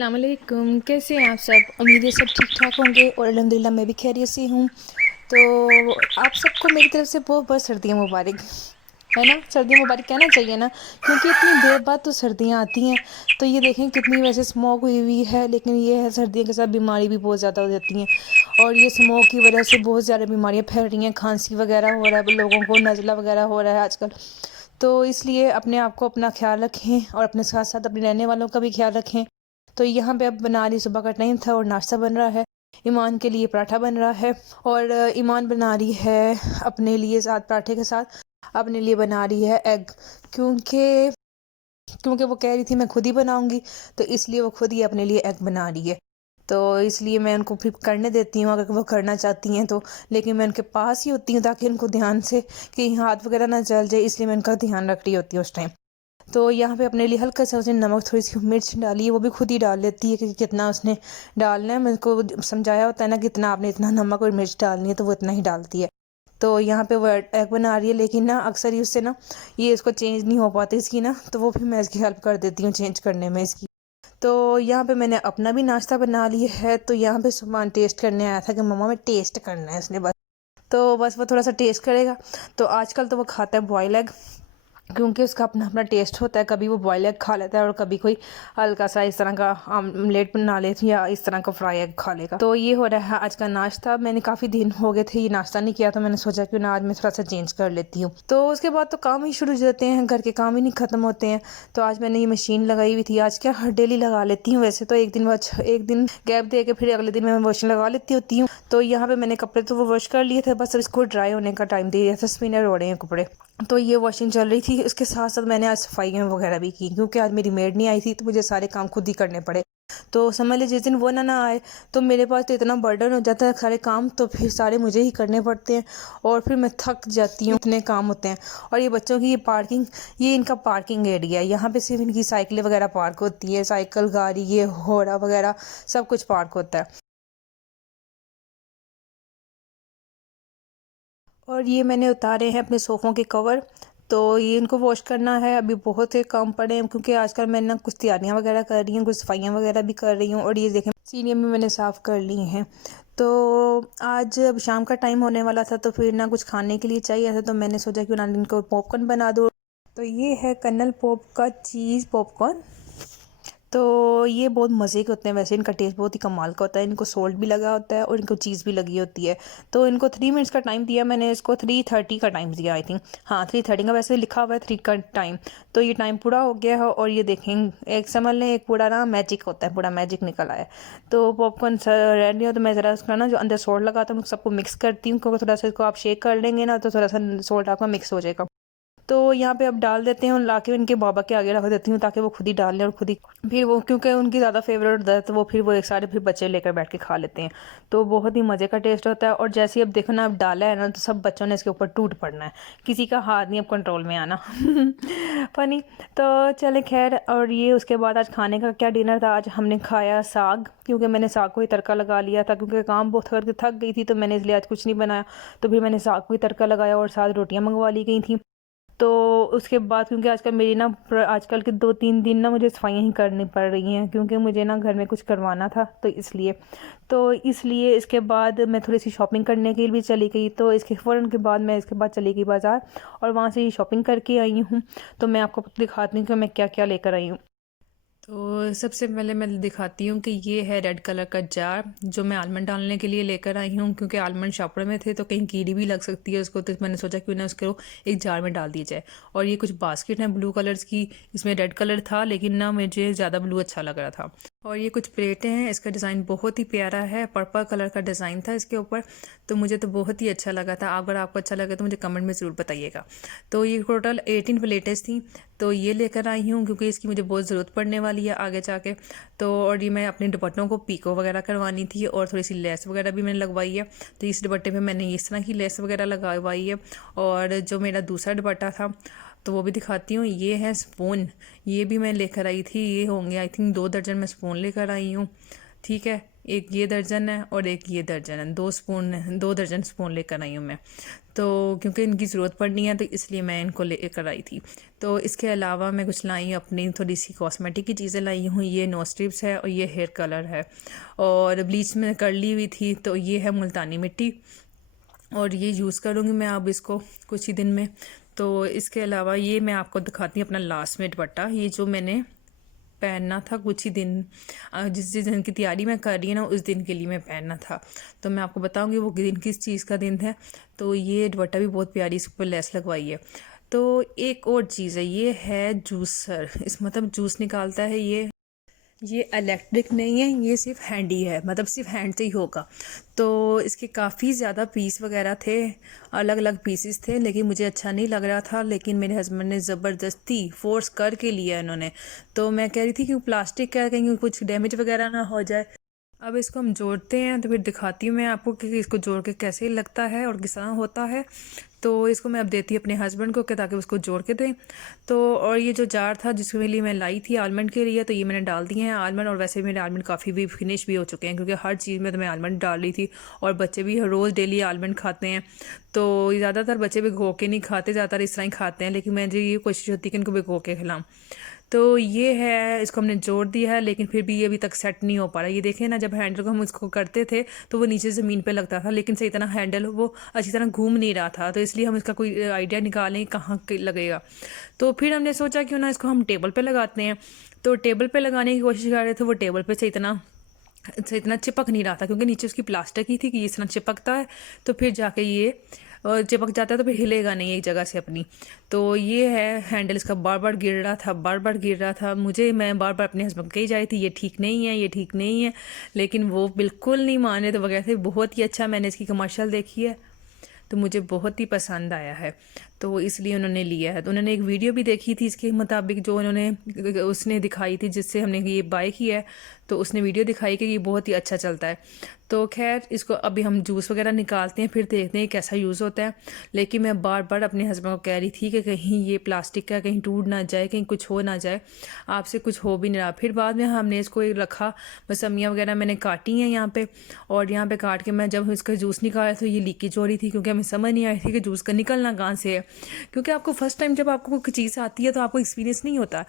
अस्सलाम वालेकुम। कैसे हैं आप सब? उम्मीद है सब ठीक ठाक होंगे और अल्हम्दुलिल्लाह मैं भी खैरियत से हूँ। तो आप सबको मेरी तरफ से बहुत बहुत सर्दियाँ मुबारक, है ना? सर्दियाँ मुबारक कहना चाहिए ना, क्योंकि इतनी देर बाद तो सर्दियाँ आती हैं। तो ये देखें कितनी वैसे स्मॉग हुई हुई है, लेकिन ये है सर्दियों के साथ बीमारी भी बहुत ज़्यादा हो जाती हैं। और ये स्मॉग की वजह से बहुत ज़्यादा बीमारियाँ फैल रही हैं, खांसी वगैरह हो रहा है लोगों को, नज़ला वगैरह हो रहा है आजकल। तो इसलिए अपने आप को अपना ख्याल रखें और अपने साथ साथ अपने रहने वालों का भी ख्याल रखें। तो यहाँ पे अब बना रही, सुबह का टाइम था और नाश्ता बन रहा है। ईमान के लिए पराठा बन रहा है और ईमान बना रही है अपने लिए, साथ पराठे के साथ अपने लिए बना रही है एग। क्योंकि क्योंकि वो कह रही थी मैं खुद ही बनाऊंगी, तो इसलिए वो खुद ही अपने लिए एग बना रही है। तो इसलिए मैं उनको फिर करने देती हूँ अगर वो करना चाहती हैं तो। लेकिन मैं उनके पास ही होती हूँ ताकि उनको ध्यान से कहीं हाथ वगैरह ना जल जाए, इसलिए मैं उनका ध्यान रख रही होती हूँ उस टाइम। तो यहाँ पे अपने लिए हल्का सा उसने नमक, थोड़ी सी मिर्च डाली है, वो भी खुद ही डाल लेती है कि कितना उसने डालना है। मैं उसको समझाया होता है ना, कितना आपने इतना नमक और मिर्च डालनी है, तो वो इतना ही डालती है। तो यहाँ पे वो एग बना रही है, लेकिन ना अक्सर ही उससे ना ये इसको चेंज नहीं हो पाती इसकी ना, तो वो फिर मैं इसकी हेल्प कर देती हूँ चेंज करने में इसकी। तो यहाँ पे मैंने अपना भी नाश्ता बना लिया है। तो यहाँ पे सामान टेस्ट करने आया था कि मम्मा में टेस्ट करना है इसने बस। तो बस वो थोड़ा सा टेस्ट करेगा। तो आजकल तो वो खाता है बॉयल एग, क्योंकि उसका अपना अपना टेस्ट होता है। कभी वो बॉयल एग खा लेता है और कभी कोई हल्का सा इस तरह का आमलेट बना लेती है या इस तरह का फ्राई एग खा लेगा। तो ये हो रहा है आज का नाश्ता। मैंने काफ़ी दिन हो गए थे ये नाश्ता नहीं किया, तो मैंने सोचा क्यों ना आज मैं थोड़ा सा चेंज कर लेती हूँ। तो उसके बाद तो काम ही शुरू हो जाते हैं, घर के काम ही नहीं ख़त्म होते हैं। तो आज मैंने ये मशीन लगाई हुई थी, आज क्या हर डेली लगा लेती हूँ वैसे तो, एक दिन बाद एक दिन गैप दे के फिर अगले दिन मैं वॉशिंग लगा लेती होती हूँ। तो यहाँ पे मैंने कपड़े तो वो वॉश कर लिए थे, बस अब इसको ड्राई होने का टाइम दे दिया था, स्पिनर हो रहे हैं कपड़े। तो ये वॉशिंग चल रही थी, उसके साथ साथ मैंने आज सफाइयाँ वगैरह भी की, क्योंकि आज मेरी मेड नहीं आई थी तो मुझे सारे काम खुद ही करने पड़े। तो समझ लीजिए जिस दिन वो ना आए तो मेरे पास तो इतना बर्डन हो जाता है सारे काम, तो फिर सारे मुझे ही करने पड़ते हैं और फिर मैं थक जाती हूँ, इतने काम होते हैं। और ये बच्चों की ये पार्किंग, ये इनका पार्किंग एरिया है, यहाँ पे सिर्फ इनकी साइकिलें वगैरह पार्क होती है, साइकिल, गाड़ी, ये घोड़ा वगैरह सब कुछ पार्क होता है। और ये मैंने उतारे हैं अपने सोफ़ों के कवर। तो ये इनको वॉश करना है, अभी बहुत से काम पड़े हैं, क्योंकि आजकल मैं ना कुछ तैयारियां वगैरह कर रही हूँ, कुछ सफाइयाँ वगैरह भी कर रही हूँ। और ये देखें सीढ़ियाँ भी मैंने साफ़ कर ली हैं। तो आज अब शाम का टाइम होने वाला था, तो फिर ना कुछ खाने के लिए चाहिए था, तो मैंने सोचा क्यों ना इनको पॉपकॉर्न बना दूँ। तो ये है कर्नल पॉप का चीज़ पॉपकॉर्न। तो ये बहुत मज़े के होते हैं, वैसे इनका टेस्ट बहुत ही कमाल का होता है। इनको सोल्ट भी लगा होता है और इनको चीज़ भी लगी होती है। तो इनको 3 मिनट्स का टाइम दिया मैंने, इसको 3:30 का टाइम दिया आई थिंक। हाँ, 3:30 का वैसे लिखा हुआ है, 3 का टाइम। तो ये टाइम पूरा हो गया है और ये देखें एक समझ लें एक पूरा ना मैजिक होता है, पूरा मैजिक निकल आया है। तो पॉपकॉर्न रेडी हो तो मैं ज़रा उसका ना जो अंदर सोल्ट लगाता हूँ सबको मिक्स करती हूँ, क्योंकि थोड़ा सा इसको आप शेक कर लेंगे ना तो थोड़ा सा सोल्ट आपका मिक्स हो जाएगा। तो यहाँ पे अब डाल देते हैं, लाके इनके बाबा के आगे रख देती हूँ ताकि वो खुद ही डाल लें और खुद ही फिर वो, क्योंकि उनकी ज़्यादा फेवरेट होता है तो वो फिर वो एक सारे फिर बच्चे लेकर बैठ के खा लेते हैं। तो बहुत ही मज़े का टेस्ट होता है। और जैसे ही अब देखो ना, अब डाला है ना तो सब बच्चों ने इसके ऊपर टूट पड़ना है, किसी का हाथ नहीं अब कंट्रोल में आना। फनी। तो चले खैर, और ये उसके बाद आज खाने का क्या डिनर था, आज हमने खाया साग, क्योंकि मैंने साग को ही तड़का लगा लिया था, क्योंकि काम बहुत करके थक गई थी तो मैंने इसलिए आज कुछ नहीं बनाया। तो फिर मैंने साग को ही तड़का लगाया और साथ रोटियां मंगवा ली गई थी। तो उसके बाद क्योंकि आजकल मेरी ना आजकल के 2-3 दिन ना मुझे सफाइयाँ ही करनी पड़ रही हैं, क्योंकि मुझे ना घर में कुछ करवाना था, तो इसलिए इसके बाद मैं थोड़ी सी शॉपिंग करने के लिए भी चली गई। तो इसके फ़ौरन के बाद मैं इसके बाद चली गई बाज़ार और वहाँ से ही शॉपिंग करके आई हूँ। तो मैं आपको दिखाती हूँ कि मैं क्या क्या लेकर आई हूँ। तो सबसे पहले मैं दिखाती हूँ कि ये है रेड कलर का जार जो मैं आलमंड डालने के लिए लेकर आई हूँ, क्योंकि आलमंड शॉपर में थे तो कहीं कीड़ी भी लग सकती है उसको, तो मैंने सोचा क्यों ना उसको एक जार में डाल दिया जाए। और ये कुछ बास्केट हैं ब्लू कलर्स की, इसमें रेड कलर था लेकिन ना मुझे ज़्यादा ब्लू अच्छा लग रहा था। और ये कुछ प्लेटें हैं, इसका डिज़ाइन बहुत ही प्यारा है, पर्पल कलर का डिज़ाइन था इसके ऊपर, तो मुझे तो बहुत ही अच्छा लगा था। अगर आपको अच्छा लगे तो मुझे कमेंट में ज़रूर बताइएगा। तो ये टोटल 18 प्लेटें थी, तो ये लेकर आई हूँ क्योंकि इसकी मुझे बहुत ज़रूरत पड़ने वाली है आगे जाके। तो और ये मैं अपने दुपट्टों को पीको वगैरह करवानी थी और थोड़ी सी लेस वगैरह भी मैंने लगवाई है। तो इस दुपट्टे पे मैंने इस तरह की लेस वगैरह लगवाई है। और जो मेरा दूसरा दुपट्टा था तो वो भी दिखाती हूँ। ये है स्पून, ये भी मैं लेकर आई थी, ये होंगे आई थिंक 2 दर्जन मैं स्पून लेकर आई हूँ। ठीक है, एक ये दर्जन है और एक ये दर्जन है, 2 दर्जन स्पून लेकर आई हूँ मैं। तो क्योंकि इनकी ज़रूरत पड़नी है तो इसलिए मैं इनको लेकर आई थी। तो इसके अलावा मैं कुछ लाई अपनी थोड़ी सी कॉस्मेटिक की चीज़ें लाई हूँ। ये नोज टिप्स है और ये हेयर कलर है, और ब्लीच में कर ली हुई थी। तो ये है मुल्तानी मिट्टी, और ये यूज़ करूँगी मैं अब इसको कुछ ही दिन में। तो इसके अलावा ये मैं आपको दिखाती हूँ अपना लास्ट में दुपट्टा, ये जो मैंने पहनना था कुछ ही दिन, जिस जिस दिन की तैयारी मैं कर रही हूँ ना उस दिन के लिए मैं पहनना था। तो मैं आपको बताऊंगी वो दिन किस चीज़ का दिन है। तो ये दुपट्टा भी बहुत प्यारी, इस पर लेस लगवाई है। तो एक और चीज़ है, ये है जूसर, इस मतलब जूस निकालता है ये इलेक्ट्रिक नहीं है, ये सिर्फ हैंड ही है, मतलब सिर्फ हैंड से ही होगा। तो इसके काफ़ी ज़्यादा पीस वगैरह थे, अलग अलग पीसेस थे, लेकिन मुझे अच्छा नहीं लग रहा था। लेकिन मेरे हस्बैंड ने ज़बरदस्ती फोर्स करके लिया इन्होंने। तो मैं कह रही थी कि प्लास्टिक का कहीं कुछ डैमेज वगैरह ना हो जाए। अब इसको हम जोड़ते हैं तो फिर दिखाती हूँ मैं आपको कि इसको जोड़ के कैसे लगता है और किस तरह होता है। तो इसको मैं अब देती अपने हस्बैंड को कि ताकि उसको जोड़ के दें। तो और ये जो जार था जिसके लिए मैं लाई थी आलमंड के लिए, तो ये मैंने डाल दिए हैं आलमंड। और वैसे मेरे आलमंड काफ़ी भी फिनिश भी हो चुके हैं, क्योंकि हर चीज़ में तो मैं आलमंड डाल रही थी, और बच्चे भी रोज़ डेली आलमंड खाते हैं। तो ज़्यादातर बच्चे भिगो के नहीं खाते, ज़्यादातर इस तरह ही खाते हैं, लेकिन मुझे ये कोशिश होती है कि इनको भिगो के खिलाऊँ। तो ये है, इसको हमने जोड़ दिया है, लेकिन फिर भी ये अभी तक सेट नहीं हो पा रहा। ये देखें ना, जब हैंडल को हम इसको करते थे तो वो नीचे ज़मीन पे लगता था, लेकिन सही तरह हैंडल वो अच्छी तरह घूम नहीं रहा था। तो इसलिए हम इसका कोई आइडिया निकालें कहाँ लगेगा। तो फिर हमने सोचा क्यों ना इसको हम टेबल पे लगाते हैं। तो टेबल पे लगाने की कोशिश कर रहे थे, वो टेबल पे से इतना चिपक नहीं रहा था, क्योंकि नीचे उसकी प्लास्टिक ही थी कि इस तरह चिपकता है तो फिर जाके ये चिपक जाता है, तो फिर हिलेगा नहीं एक जगह से अपनी। तो ये है हैंडल, इसका बार बार गिर रहा था मैं बार बार अपने हस्बैंड को कही जा रही थी ये ठीक नहीं है, ये ठीक नहीं है, लेकिन वो बिल्कुल नहीं माने। तो वगैरह बहुत ही अच्छा, मैंने इसकी कमर्शियल देखी है तो मुझे बहुत ही पसंद आया है, तो इसलिए उन्होंने लिया है। तो उन्होंने एक वीडियो भी देखी थी इसके मुताबिक, जो उसने दिखाई थी जिससे हमने ये बाय किया है। तो उसने वीडियो दिखाई कि ये बहुत ही अच्छा चलता है। तो खैर इसको अभी हम जूस वगैरह निकालते हैं, फिर देखते हैं कैसा यूज़ होता है। लेकिन मैं बार बार अपने हस्बैंड को कह रही थी कि कहीं ये प्लास्टिक का कहीं टूट ना जाए, कहीं कुछ हो ना जाए, आपसे कुछ हो भी नहीं रहा। फिर बाद में हमने इसको एक रखा, मौसमियाँ वगैरह मैंने काटी हैं यहाँ पे, और यहाँ पे काट के मैं जब इसका जूस निकाला तो ये लीकेज हो रही थी, क्योंकि हमें समझ नहीं आ रही थी कि जूस का निकलना कहाँ से है। क्योंकि आपको फर्स्ट टाइम जब आपको कोई चीज़ आती है तो आपको एक्सपीरियंस नहीं होता,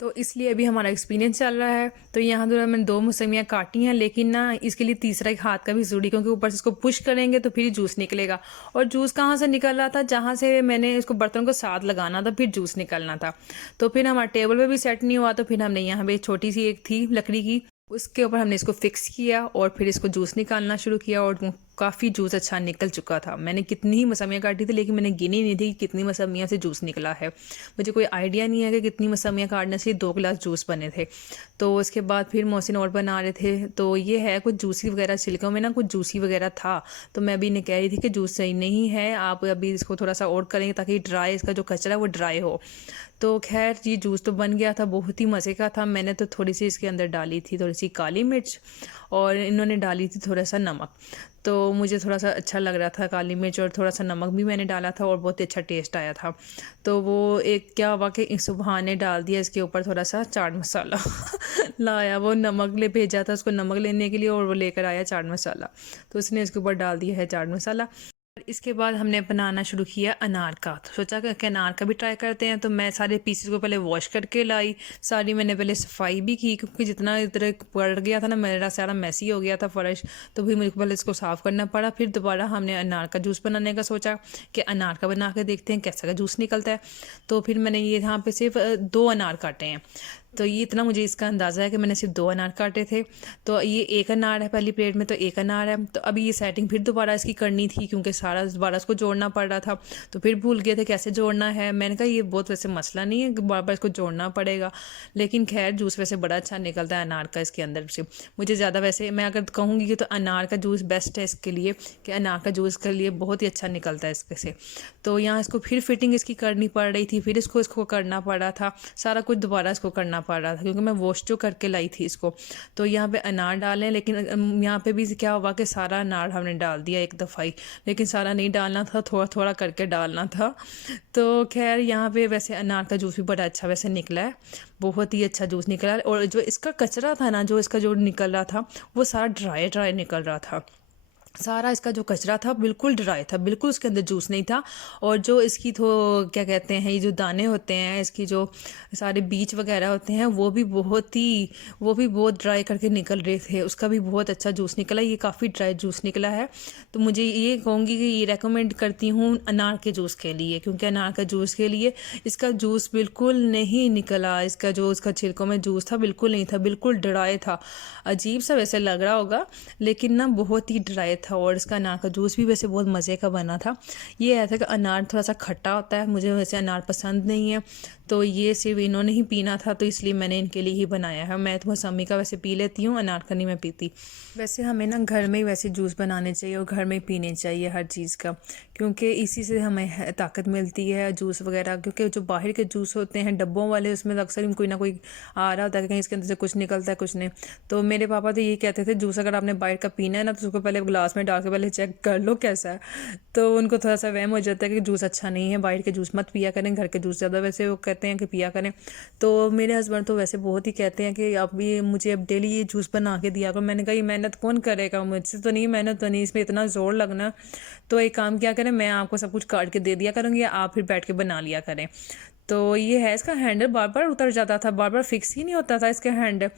तो इसलिए अभी हमारा एक्सपीरियंस चल रहा है। तो यहाँ तो मैंने 2 मौसमियाँ काटी हैं, लेकिन ना इसके लिए तीसरा एक हाथ का भी ज़रूरी, क्योंकि ऊपर से इसको पुश करेंगे तो फिर जूस निकलेगा। और जूस कहाँ से निकल रहा था, जहाँ से मैंने इसको बर्तन को साथ लगाना था फिर जूस निकलना था। तो फिर हमारे टेबल पे भी सेट नहीं हुआ, तो फिर हमने यहाँ पे छोटी सी एक थी लकड़ी की, उसके ऊपर हमने इसको फिक्स किया और फिर इसको जूस निकालना शुरू किया। और काफ़ी जूस अच्छा निकल चुका था। मैंने कितनी ही मौसमियाँ काटी थी, लेकिन मैंने गिनी नहीं थी कि कितनी मौसमियाँ से जूस निकला है। मुझे कोई आइडिया नहीं है कि कितनी मौसमियाँ काटने से 2 गिलास जूस बने थे। तो उसके बाद फिर मोहसिन और बना रहे थे। तो ये है कुछ जूसी वगैरह, छिलकों में ना कुछ जूसी वगैरह था। तो मैं अभी इन्हें कह रही थी कि जूस सही नहीं है, आप अभी इसको थोड़ा सा और करेंगे ताकि ड्राई, इसका जो कचरा है वो ड्राई हो। तो खैर ये जूस तो बन गया था, बहुत ही मज़े का था। मैंने तो थोड़ी सी इसके अंदर डाली थी थोड़ी सी काली मिर्च, और इन्होंने डाली थी थोड़ा सा नमक। तो मुझे थोड़ा सा अच्छा लग रहा था, काली मिर्च और थोड़ा सा नमक भी मैंने डाला था, और बहुत ही अच्छा टेस्ट आया था। तो वो एक क्या हुआ कि सुबह ने डाल दिया इसके ऊपर थोड़ा सा चाट मसाला लाया, वो नमक ले भेजा था उसको नमक लेने के लिए, और वो लेकर आया चाट मसाला, तो उसने इसके ऊपर डाल दिया है चाट मसाला। इसके बाद हमने बनाना शुरू किया अनार का। तो सोचा कि अनार का भी ट्राई करते हैं। तो मैं सारे पीसेस को पहले वॉश करके लाई, सारी मैंने पहले सफाई भी की, क्योंकि जितना इधर पड़ गया था ना, मेरा सारा मैसी हो गया था फर्श, तो फिर मुझे पहले इसको साफ़ करना पड़ा। फिर दोबारा हमने अनार का जूस बनाने का सोचा कि अनार का बना के देखते हैं कैसा का जूस निकलता है। तो फिर मैंने ये यहाँ पर सिर्फ 2 अनार काटे हैं। तो ये इतना मुझे इसका अंदाज़ा है कि मैंने सिर्फ 2 अनार काटे थे। तो ये 1 अनार है पहली प्लेट में, तो 1 अनार है। तो अभी ये सेटिंग फिर दोबारा इसकी करनी थी, क्योंकि सारा दोबारा इसको जोड़ना पड़ रहा था। तो फिर भूल गए थे कैसे जोड़ना है। मैंने कहा ये बहुत वैसे मसला नहीं है, बार बार इसको जोड़ना पड़ेगा, लेकिन खैर जूस वैसे बड़ा अच्छा निकलता है अनार का इसके अंदर से। मुझे ज़्यादा वैसे मैं अगर कहूँगी कि तो अनार का जूस बेस्ट है इसके लिए, कि अनार का जूस के लिए बहुत ही अच्छा निकलता है इसके से। तो यहाँ इसको फिर फिटिंग इसकी करनी पड़ रही थी, फिर इसको करना पड़ा था, सारा कुछ दोबारा इसको करना पड़ रहा था क्योंकि मैं वॉश जो करके लाई थी इसको। तो यहाँ पे अनार डालें, लेकिन यहाँ पे भी क्या हुआ कि सारा अनार हमने डाल दिया एक दफ़ा ही, लेकिन सारा नहीं डालना था, थोड़ा थोड़ा करके डालना था। तो खैर यहाँ पे वैसे अनार का जूस भी बड़ा अच्छा वैसे निकला है, बहुत ही अच्छा जूस निकला है। और जो इसका कचरा था ना, जो इसका जो निकल रहा था वो सारा ड्राई ड्राई निकल रहा था। सारा इसका जो कचरा था बिल्कुल ड्राई था, बिल्कुल उसके अंदर जूस नहीं था। और जो इसकी तो क्या कहते हैं, ये जो दाने होते हैं, इसकी जो सारे बीज वगैरह होते हैं, वो भी बहुत ड्राई करके निकल रहे थे। उसका भी बहुत अच्छा जूस निकला, ये काफ़ी ड्राई जूस निकला है। तो मुझे ये कहूँगी कि ये रेकमेंड करती हूँ अनार के जूस के लिए, क्योंकि अनार का जूस के लिए इसका जूस बिल्कुल नहीं निकला। इसका छिलकों में जूस था बिल्कुल नहीं था, बिल्कुल ड्राई था। अजीब सा वैसे लग रहा होगा, लेकिन ना बहुत ही ड्राई था। और इसका अनार का जूस भी वैसे बहुत मज़े का बना था। ये ऐसा कि अनार थोड़ा सा खट्टा होता है, मुझे वैसे अनार पसंद नहीं है, तो ये सिर्फ इन्होंने ही पीना था, तो इसलिए मैंने इनके लिए ही बनाया है। मैं तो मौसमी का वैसे पी लेती हूँ, अनार का नहीं मैं पीती। वैसे हमें ना घर में ही वैसे जूस बनाने चाहिए और घर में ही पीने चाहिए हर चीज़ का, क्योंकि इसी से हमें ताकत मिलती है जूस वगैरह। क्योंकि जो बाहर के जूस होते हैं डब्बों वाले, उसमें अक्सर कोई ना कोई आ रहा होता है कि कहीं इसके अंदर से कुछ निकलता है कुछ नहीं। तो मेरे पापा तो ये कहते थे जूस अगर आपने बाहर का पीना है ना, तो उसको पहले ग्लास में डाल के पहले चेक कर लो कैसा है। तो उनको थोड़ा सा वहम हो जाता है कि जूस अच्छा नहीं है, बाहर के जूस मत पिया करें, घर के जूस ज़्यादा वैसे वो कहते हैं कि पिया करें। तो मेरे हस्बैंड तो वैसे बहुत ही कहते हैं कि अब ये मुझे अब डेली ये जूस बना के दिया करो। मैंने कहा ये मेहनत कौन करेगा, मुझसे तो नहीं, मेहनत तो नहीं, इसमें इतना ज़ोर लगना। तो एक काम क्या करें, मैं आपको सब कुछ काट के दे दिया करूँगी, आप फिर बैठ के बना लिया करें। तो ये है, इसका हैंडल बार बार उतर जाता था, बार बार फिक्स ही नहीं होता था इसका हैंडल।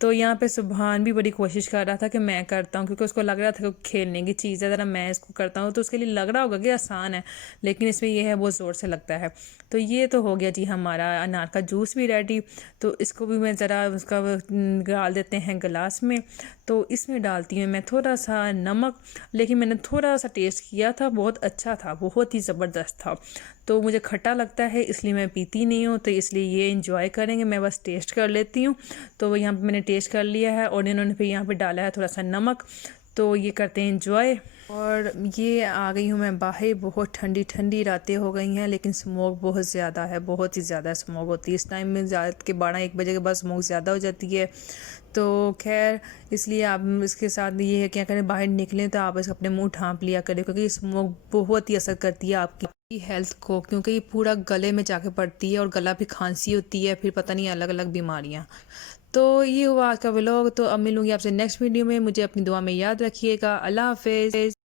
तो यहाँ पे सुबहान भी बड़ी कोशिश कर रहा था कि मैं करता हूँ, क्योंकि उसको लग रहा था कि खेलने की चीज़ है, ज़रा मैं इसको करता हूँ, तो उसके लिए लग रहा होगा कि आसान है, लेकिन इसमें यह है बहुत ज़ोर से लगता है। तो ये तो हो गया जी हमारा अनार का जूस भी रेडी। तो इसको भी मैं ज़रा उसका डाल देते हैं गिलास में। तो इसमें डालती हूँ मैं थोड़ा सा नमक, लेकिन मैंने थोड़ा सा टेस्ट किया था, बहुत अच्छा था, बहुत ही ज़बरदस्त था। तो मुझे खट्टा लगता है इसलिए मैं पीती नहीं हूँ, तो इसलिए ये इंजॉय करेंगे, मैं बस टेस्ट कर लेती हूँ। तो यहाँ पे मैंने टेस्ट कर लिया है और इन्होंने फिर यहाँ पे डाला है थोड़ा सा नमक। तो ये करते हैं इंजॉय। और ये आ गई हूँ मैं बाहर, बहुत ठंडी ठंडी रातें हो गई हैं, लेकिन स्मोक बहुत ज़्यादा है, बहुत ही ज़्यादा स्मोक होती है इस टाइम में, ज़्यादा के 12-1 बजे के बाद स्मोक ज़्यादा हो जाती है। तो खैर इसलिए आप इसके साथ ये है क्या करें, बाहर निकलें तो आप अपने मुंह ढांप लिया करें, क्योंकि स्मोक बहुत ही असर करती है आपकी हेल्थ को, क्योंकि ये पूरा गले में जाके पड़ती है और गला भी खांसी होती है, फिर पता नहीं अलग अलग बीमारियाँ। तो ये हुआ आज का व्लॉग। तो अब मिलूंगी आपसे नेक्स्ट वीडियो में, मुझे अपनी दुआ में याद रखिएगा। अल्लाह हाफिज़।